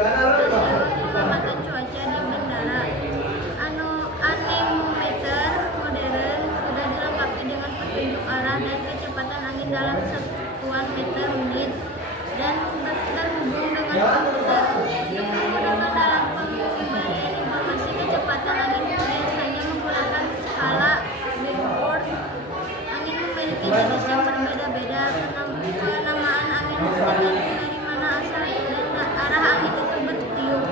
Pengamatan cuaca di bandara. Anemometer modern sudah dilengkapi dengan petunjuk arah dan kecepatan angin dalam satuan meter unit dan terhubung dengan komputer. Untuk menggunakan dalam pemberian informasi kecepatan angin biasanya menggunakan skala Billboard. Angin memiliki jenis yang berbeda-beda. Penamaan angin tergantung dari mana asalnya dan arah angin itu bertiup.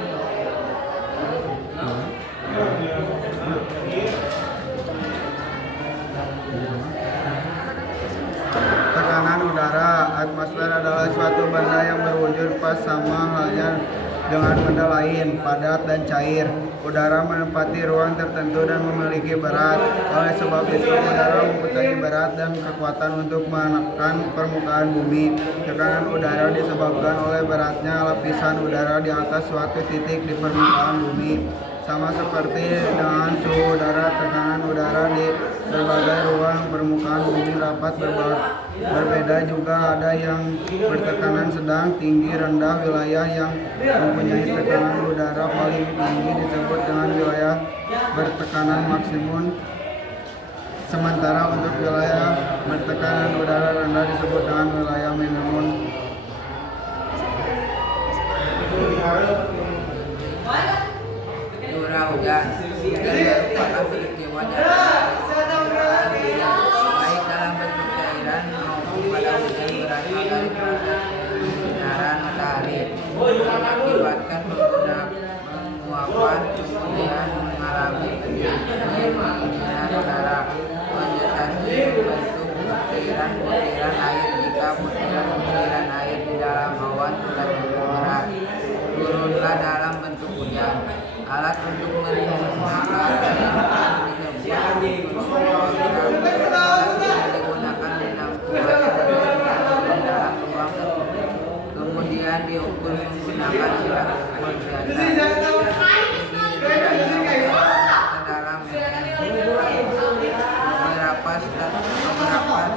Tekanan udara. Atmosfer adalah suatu benda yang berwujud pas sama halnya dengan benda lain, padat dan cair. Udara menempati ruang tertentu dan memiliki berat. Oleh sebab itu, udara mempunyai berat dan kekuatan untuk menekan permukaan bumi. Tekanan udara disebabkan oleh beratnya lapisan udara di atas suatu titik di permukaan bumi. Sama seperti dengan suhu udara, tekanan udara di berbagai ruang permukaan bumi dapat berbeda juga. Ada yang bertekanan sedang, tinggi, rendah. Wilayah yang mempunyai tekanan udara paling tinggi disebut dengan wilayah bertekanan maksimum. Sementara untuk wilayah bertekanan udara rendah disebut dengan wilayah minimum. Curah hujan merupakan peristiwa baik dalam bentuk cairan maupun pada hujan berasal dari proses penyinaran matahari mengakibatkan penguapan kemudian mengalami pendinginan udara. Kondensasi membentuk butiran-butiran air. Jika butiran-butiran air di dalam awan sudah bergerak, turunlah dalam bentuk hujan. Alat untuk mengumpulkan air disebut digunakan di dalam ruang tertutup, kemudian diukur menggunakan silang biasa. Dalam beberapa stasiun pengawas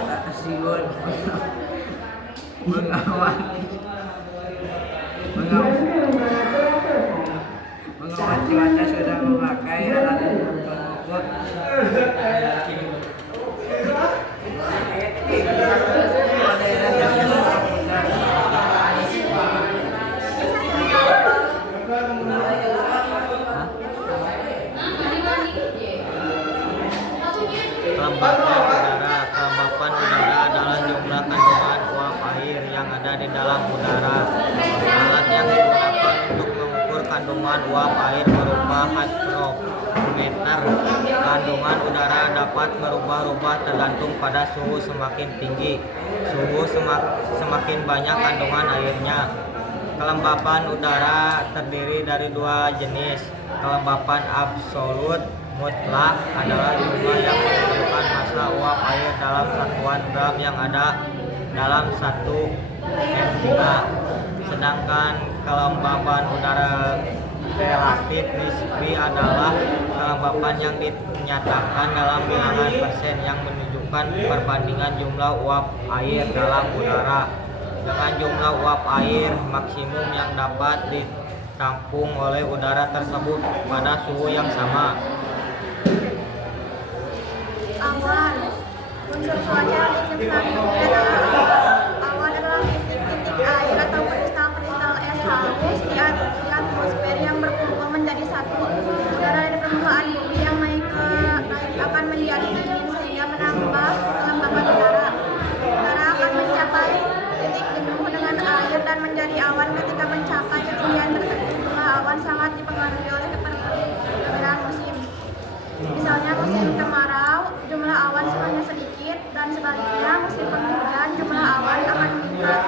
cuaca sudah memakai alat pengukur Kelembapan udara adalah jumlah kandungan uap air yang ada di dalam udara. Alat yang digunakan untuk mengukur kandungan uap air berupa hydrometer. Kandungan udara dapat berubah-ubah tergantung pada suhu. Semakin tinggi suhu, semakin banyak kandungan airnya. Kelembapan udara terdiri dari dua jenis. Kelembapan absolut mutlak adalah jumlah yang menentukan massa uap air dalam satuan gram yang ada dalam 1 m3. Sedangkan kelembapan udara relatif nisbi adalah kelembapan yang dinyatakan dalam bilangan persen yang menunjukkan perbandingan jumlah uap air dalam udara dengan jumlah uap air maksimum yang dapat ditampung oleh udara tersebut pada suhu yang sama. Awan. Unsur cuaca diciptakan awan adalah titik-titik air atau kristal-kristal es halus di atmosfer yang berkumpul menjadi satu. Udara dari permukaan bumi yang naik akan menjadi dingin sehingga menambah kelembapan udara. Udara akan mencapai titik jenuh dengan air dan menjadi awan. Ketika mencapai ketinggian tertentu, jumlah awan sangat dipengaruhi oleh perbedaan musim. Misalnya musim kemarau, jumlah awan sebenarnya sedikit, dan sebaliknya musim penghujan jumlah awan akan meningkat.